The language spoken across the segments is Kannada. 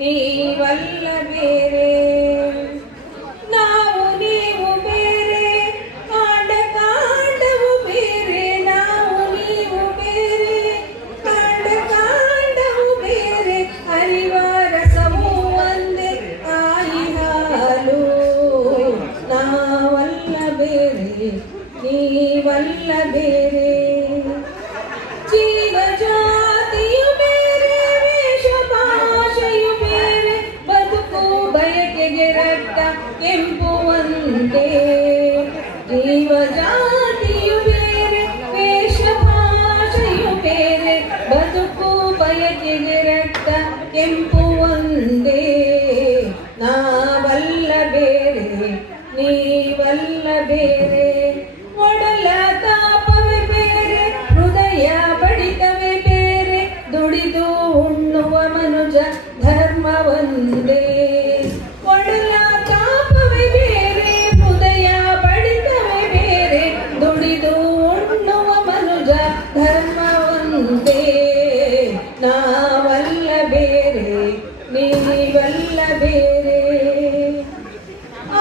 ನೀವಲ್ಲ ಬೇರೆ, ನಾವು ನೀವು ಬೇರೆ, ಕಾಂಡವು ಬೇರೆ, ನಾವು ನೀವು ಬೇರೆ, ಕಾಂಡವು ಬೇರೆ, ಹರಿವ ರಸವೂ ಒಂದೇ ತಾಯಿ ಹಾಲು. ನಾವಲ್ಲ ಬೇರೆ, ನೀವಲ್ಲ ಬೇರೆ, ಜೀವ ಜಾತಿಯು ಬೇರೆ, ವೇಷ ಭಾಷೆಯು ಬೇರೆ, ಬದುಕು ಬಯಕೆಗೆ ರಕ್ತ ಕೆಂಪು ಒಂದೇ. ಜೀವ ಜಾತಿಯು ಬೇರೆ, ವೇಷ ಭಾಷೆಯು ಬೇರೆ, ಬದುಕು ಬಯಕೆಗೆ ರಕ್ತ ಕೆಂಪು ಒಂದೇ. ನಾವಲ್ಲ ಬೇರೆ, ನೀವಲ್ಲ ಬೇರೆ, ಒಡಲ ತಾಪವೇ ಬೇರೆ, ಹೃದಯ ಬಡಿತವೇ ಬೇರೆ, ದುಡಿದು ಉಣ್ಣುವ ಮನುಜ ಧರ್ಮ ಒಂದೇ. ಒಡಲ ತಾಪವೇ ಬೇರೆ, ಹೃದಯ ಬಡಿತವೇ ಬೇರೆ, ದುಡಿದು ಉಣ್ಣುವ ಮನುಜ ಧರ್ಮ ಒಂದೇ. ನಾವಲ್ಲ ಬೇರೆ, ನೀವಲ್ಲ ಬೇರೆ,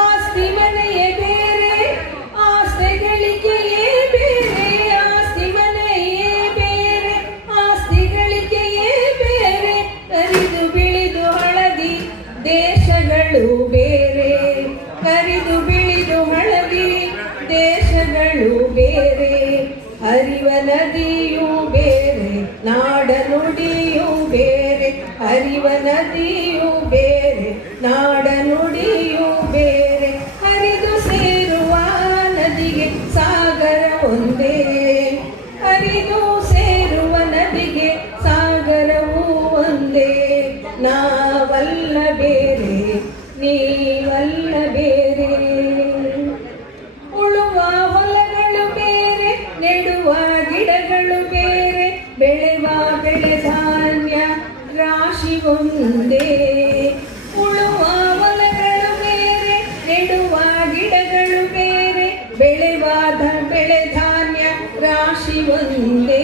ಆಸ್ತಿ ಮನೆಯೇ ಬೇರೆ, ಆಸ್ತಿ ಗಳಿಕೆಯೇ ಬೇರೆ, ಆಸ್ತಿ ಮನೆಯೇ ಬೇರೆ, ಆಸ್ತಿ ಗಳಿಕೆಯೇ ಬೇರೆ, ಕರಿದು ಬಿಳಿದು ಹಳದಿ ದೇಶಗಳು ಬೇರೆ, ಕರಿದು ಬಿಳಿದು ಹಳದಿ ದೇಶಗಳು ಬೇರೆ, ಹರಿವ ನದಿಯೂ ಬೇರೆ, ನಾಡ ನುಡಿಯೂ ಬೇರೆ, ಹರಿವ ನದಿಯೂ ಬೇರೆ, ನಾಡ ನುಡಿಯೂ ಬೇರೆ, ಹರಿದು ಸೇರುವ ನದಿಗೆ ಸಾಗರ ಒಂದೇ, ಹರಿದು ಸೇರುವ ನದಿಗೆ ಸಾಗರವೂ ಒಂದೇ. ನಾವಲ್ಲ ಬೇರೆ, ನೀವಲ್ಲ ಬೇರೆ, ಉಳುವ ಹೊಲಗಳು ಬೇರೆ, ನೆಡುವ ಗಿಡಗಳು ಬೇರೆ, ಬೆಳೆವ ಬೆಳೆ ಧಾನ್ಯ ರಾಶಿ ಒಂದೇ. ಉಳುವ ಹೊಲಗಳು ಬೇರೆ, ನೆಡುವ ಗಿಡಗಳು ಬೇರೆ, ಬೆಳೆವ ಬೆಳೆ ಧಾನ್ಯ ರಾಶಿ ಒಂದೇ.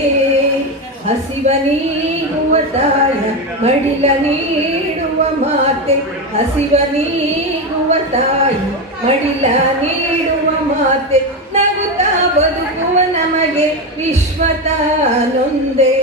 ಹಸಿವ ನೀಗುವ ತಾಯ ಮಡಿಲ ನೀಡುವ ಮಾತೆ, ಹಸಿವ ನೀಗುವ ತಾಯಿ ಮಡಿಲ ನೀಡುವ ಮಾತೆ, ನಗುತ್ತಾ ಬದುಕುವ ನಮಗೆ ವಿಶ್ವ ತಾನೊಂದೇ.